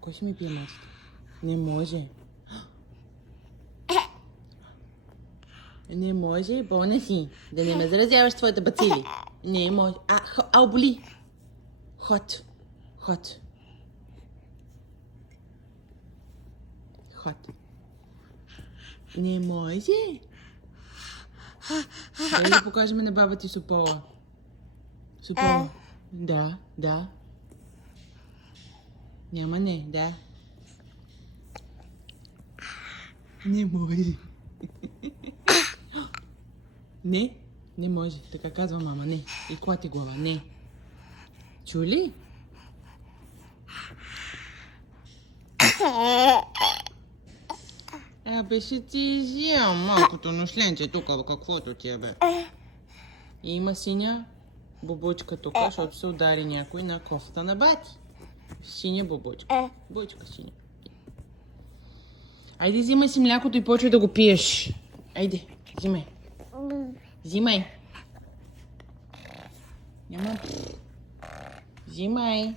Кой ще ми пие мацата? Не може. Не може, болна си. Да не ме заразяваш твоите бацили. Не може. Ау, боли. Ход. Не може. Дай да покажем на баба ти Сопола. Сопола. Да. Няма не, да. Не може. Не може. Така казва мама, не. И клати глава, не. Чули? Беше ти изял малкото ношленце тук, каквото ти е, бе. И има синя бубучка тук, защото се удари някой на кофта на бати. Синя бубучка. Бубучка синя. Айде, взимай си млякото и почвай да го пиеш. Айде, взимай. Няма. Взимай.